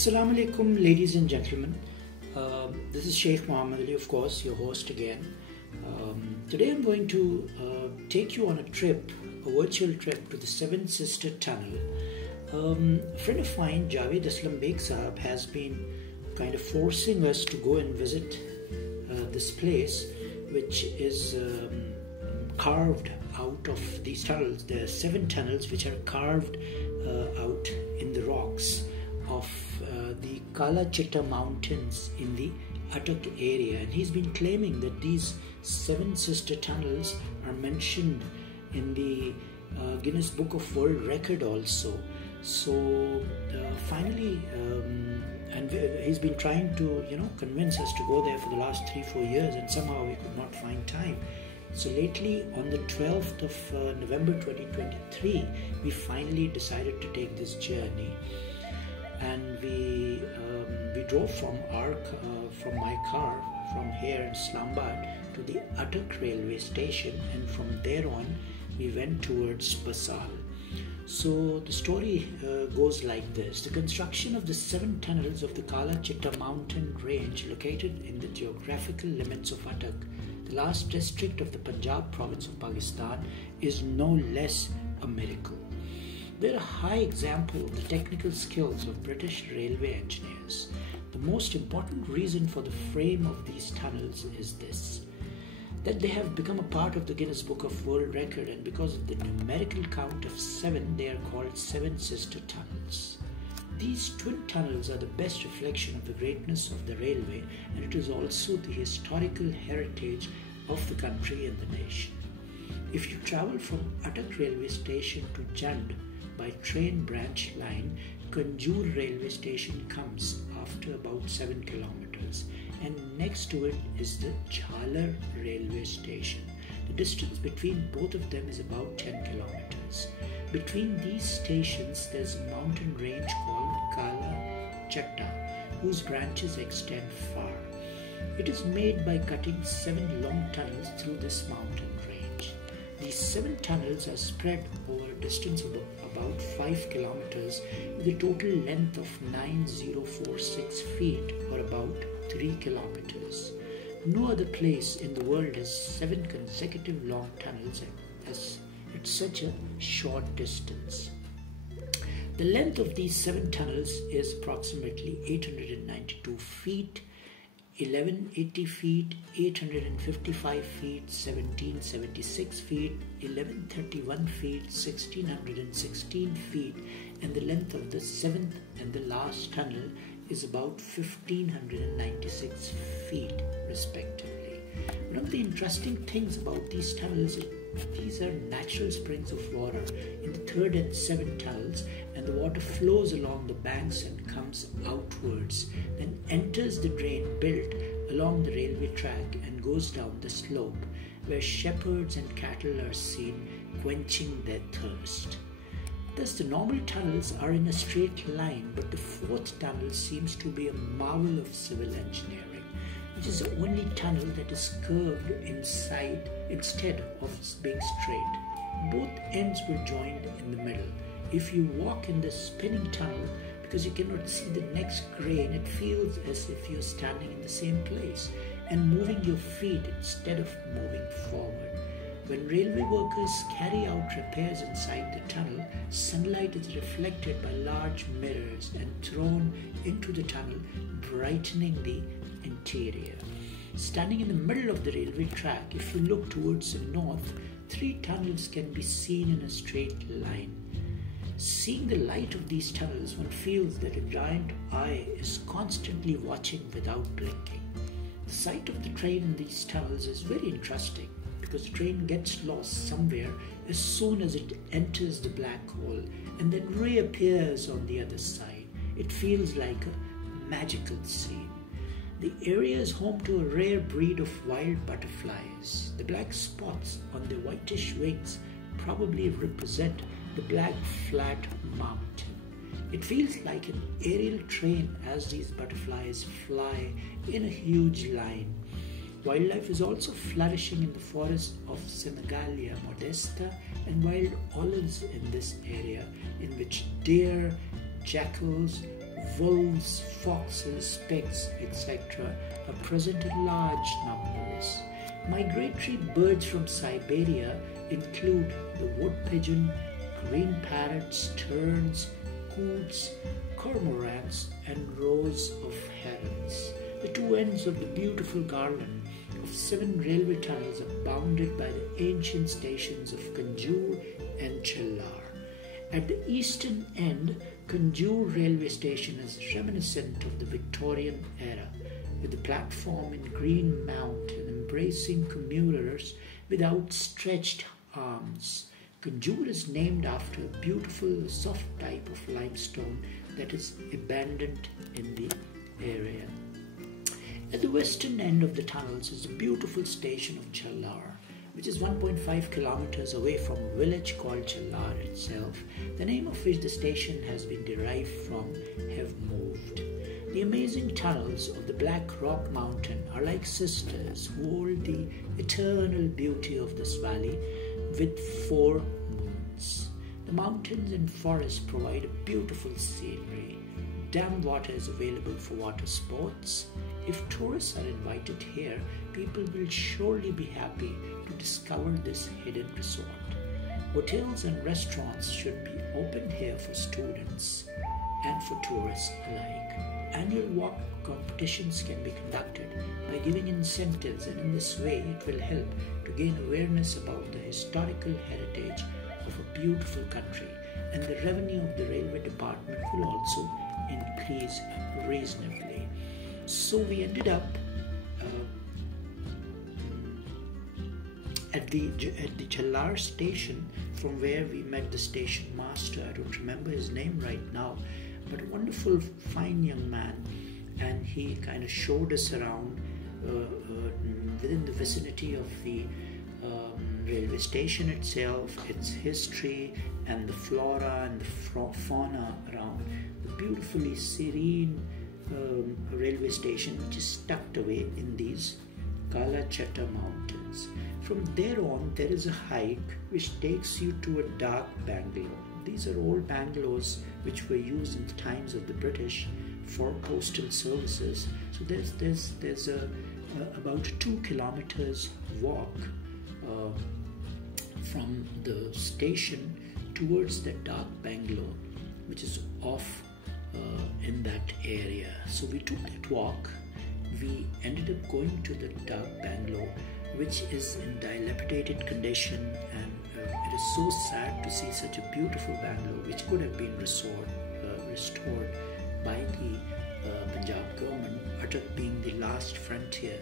Assalamu alaikum, ladies and gentlemen. This is Sheikh Muhammad Ali, of course, your host again. Today I'm going to take you on a trip, a virtual trip to the Seven Sister Tunnel. A friend of mine, Javed Aslam Beg Sahab, has been kind of forcing us to go and visit this place, which is carved out of these tunnels. There are 7 tunnels which are carved out in the rocks of the Kala Chitta mountains in the Attock area, and he's been claiming that these 7 sister tunnels are mentioned in the Guinness Book of World Record also. So finally, and he's been trying to convince us to go there for the last 3-4 years, and somehow we could not find time. So lately, on the 12th of November 2023, we finally decided to take this journey. And we drove from my car from here in Islamabad to the Attock railway station, and from there on we went towards Basal. So the story goes like this. The construction of the 7 tunnels of the Kala Chitta mountain range, located in the geographical limits of Attock, the last district of the Punjab province of Pakistan, is no less a miracle. They're a high example of the technical skills of British railway engineers. The most important reason for the frame of these tunnels is this: that they have become a part of the Guinness Book of World Record, and because of the numerical count of 7, they are called 7 sister tunnels. These twin tunnels are the best reflection of the greatness of the railway, and it is also the historical heritage of the country and the nation. If you travel from Attock railway station to Jand by train branch line, Kanjur railway station comes after about 7 kilometers, and next to it is the Jhalar railway station. The distance between both of them is about 10 kilometers. Between these stations there's a mountain range called Kala Chitta, whose branches extend far. It is made by cutting 7 long tunnels through this mountain range. These 7 tunnels are spread over a distance of about 5 kilometers with a total length of 9046 feet, or about 3 kilometers. No other place in the world has 7 consecutive long tunnels at such a short distance. The length of these 7 tunnels is approximately 892 feet, 1180 feet, 855 feet, 1776 feet, 1131 feet, 1616 feet, and the length of the 7th and the last tunnel is about 1596 feet respectively. One of the interesting things about these tunnels is these are natural springs of water in the 3rd and 7th tunnels, and the water flows along the banks and comes outwards, then enters the drain built along the railway track and goes down the slope, where shepherds and cattle are seen quenching their thirst. Thus the normal tunnels are in a straight line, but the 4th tunnel seems to be a marvel of civil engineering, which is the only tunnel that is curved inside instead of being straight. Both ends were joined in the middle. If you walk in the spinning tunnel, because you cannot see the next grain, it feels as if you're standing in the same place and moving your feet instead of moving forward. When railway workers carry out repairs inside the tunnel, sunlight is reflected by large mirrors and thrown into the tunnel, brightening the interior. Standing in the middle of the railway track, if you look towards the north, 3 tunnels can be seen in a straight line. Seeing the light of these tunnels, one feels that a giant eye is constantly watching without blinking. The sight of the train in these tunnels is very interesting, because the train gets lost somewhere as soon as it enters the black hole and then reappears on the other side. It feels like a magical scene. The area is home to a rare breed of wild butterflies. The black spots on their whitish wings probably represent the Black Flat Mountain. It feels like an aerial train as these butterflies fly in a huge line. Wildlife is also flourishing in the forest of Senegalia modesta and wild olives in this area, in which deer, jackals, wolves, foxes, pigs, etc. are present in large numbers. Migratory birds from Siberia include the wood pigeon, green parrots, terns, coots, cormorants, and rows of herons. The two ends of the beautiful garland of 7 railway tunnels are bounded by the ancient stations of Kanjur and Chellar. At the eastern end, Kanjur railway station is reminiscent of the Victorian era, with the platform in green mount and embracing commuters with outstretched arms. Kanjur is named after a beautiful soft type of limestone that is abundant in the area. At the western end of the tunnels is the beautiful station of Chellar, which is 1.5 kilometers away from a village called Chellar itself, the name of which the station has been derived from, have moved. The amazing tunnels of the Black Rock Mountain are like sisters who hold the eternal beauty of this valley with 4 moons. The mountains and forests provide a beautiful scenery. Dam water is available for water sports. If tourists are invited here, people will surely be happy to discover this hidden resort. Hotels and restaurants should be open here for students and for tourists alike. Annual walk competitions can be conducted by giving incentives, and in this way it will help to gain awareness about the historical heritage of a beautiful country, and the revenue of the railway department will also increase reasonably. So we ended up at the Chellar station, from where we met the station master. I don't remember his name right now, but a wonderful, fine young man, and he kind of showed us around within the vicinity of the railway station itself, its history, and the flora and the fauna around the beautifully serene railway station, which is tucked away in these Kala Chetta mountains. From there on, there is a hike which takes you to a dark bungalow. These are old bungalows which were used in the times of the British for postal services. So there's about 2 kilometers walk from the station towards the dark bungalow, which is off in that area. So we took that walk. We ended up going to the dark bungalow, which is in dilapidated condition, and it is so sad to see such a beautiful bungalow which could have been restored by the Punjab government, Attock being the last frontier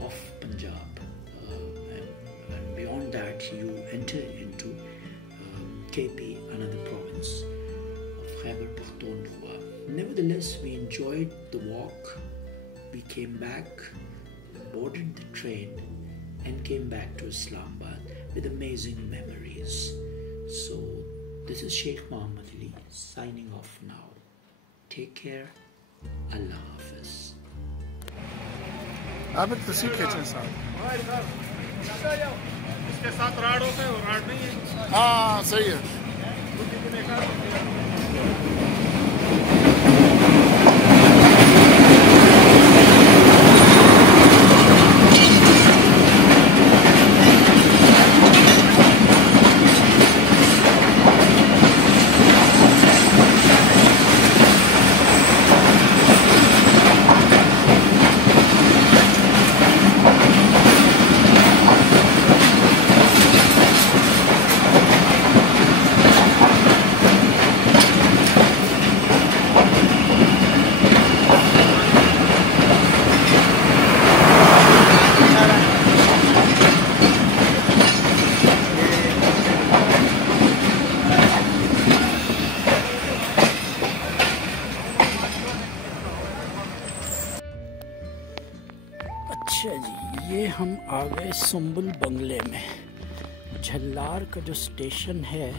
of Punjab. And beyond that, you enter into KP, another province of Khyber Pakhtunkhwa. Nevertheless, we enjoyed the walk. We came back, boarded the train, and came back to Islamabad with amazing memories. So this is Sheikh Muhammad Ali signing off now. Take care. Allah Hafiz. आप एक तस्वीर खींचें साहब। इसके साथ rod होते हैं, rod नहीं है। हाँ सही है। अच्छा जी, ये हम आ गए सुंबुल बंगले में। झल्लार का जो स्टेशन है,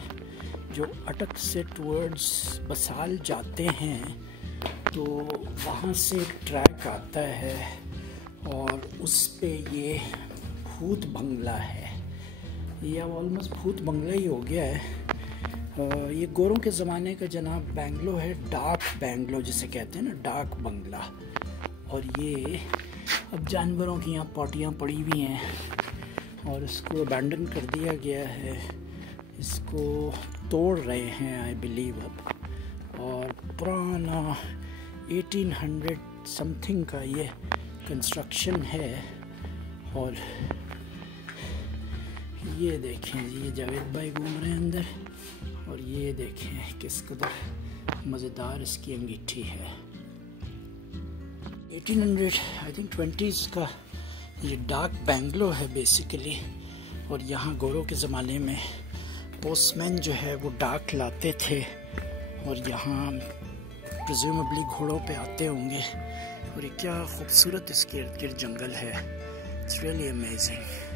जो अटक से टुवर्ड्स बसाल जाते हैं, तो वहाँ से एक ट्रैक आता है और उस पे ये भूत बंगला है। ये अब ऑलमोस्ट भूत बंगला ही हो गया है, ये गोरों के ज़माने का जनाब बैंगलो है, डाक बैंगलो जिसे कहते हैं ना, डाक बंगला। और ये अब जानवरों की यहाँ पॉटियाँ पड़ी हुई हैं और इसको अबैंडन कर दिया गया है, इसको तोड़ रहे हैं आई बिलीव अब। और पुराना 1800 समथिंग का ये कंस्ट्रक्शन है। और ये देखें जी, ये जावेद भाई घूम रहे हैं अंदर, और ये देखें किस कदर मज़ेदार इसकी अंगीठी है। 1800 आई थिंक 20s का ये डाक बैंगलो है बेसिकली। और यहाँ गोरों के ज़माने में पोस्टमैन जो है वो डाक लाते थे और यहाँ प्रिज्यूमेबली घोड़ों पे आते होंगे। और ये क्या खूबसूरत इसके इर्द गिर्द जंगल है, इट्स रियली अमेजिंग।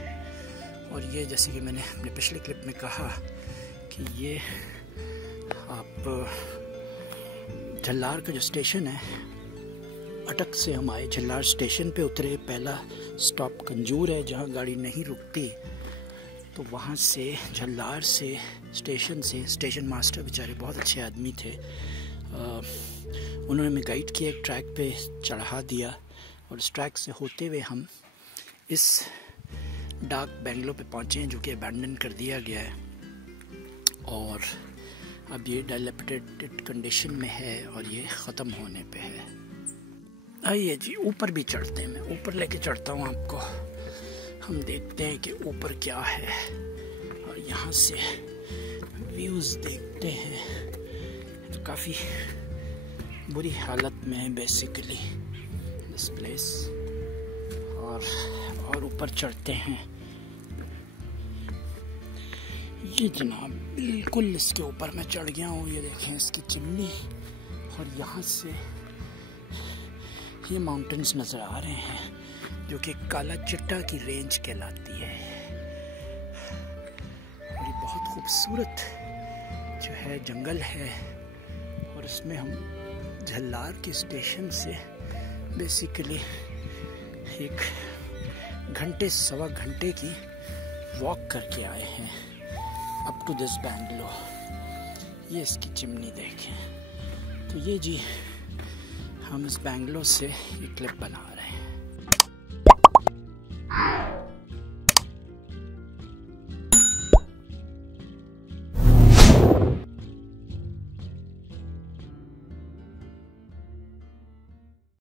और ये जैसे कि मैंने अपने पिछले क्लिप में कहा कि ये आप झल्लार का जो स्टेशन है, अटक से हम आए, झल्लार स्टेशन पे उतरे, पहला स्टॉप कंजूर है जहाँ गाड़ी नहीं रुकती। तो वहाँ से झल्लार से स्टेशन मास्टर बेचारे बहुत अच्छे आदमी थे, उन्होंने हमें गाइड किया, एक ट्रैक पे चढ़ा दिया और इस ट्रैक से होते हुए हम इस डाक बैंगलो पे पहुँचे हैं जो कि अबैंडन कर दिया गया है और अब ये डायलेपिटेटेड कंडीशन में है और ये ख़त्म होने पे है। आइए जी ऊपर भी चढ़ते हैं, मैं ऊपर लेके चढ़ता हूँ आपको, हम देखते हैं कि ऊपर क्या है और यहाँ से व्यूज़ देखते हैं। तो काफ़ी बुरी हालत में है बेसिकली दिस प्लेस। और ऊपर चढ़ते हैं, ये जनाब बिल्कुल इसके ऊपर मैं चढ़ गया हूँ। ये देखें इसकी चिमनी, और यहाँ से ये माउंटेन्स नज़र आ रहे हैं जो कि काला चिट्टा की रेंज कहलाती है। और ये बहुत खूबसूरत जो है जंगल है और इसमें हम झल्लार के स्टेशन से बेसिकली एक घंटे सवा घंटे की वॉक करके आए हैं अप टू दिस बैंगलो। ये इसकी चिमनी देखें। तो ये जी हम इस बैंगलो से ये क्लिप बना रहे हैं।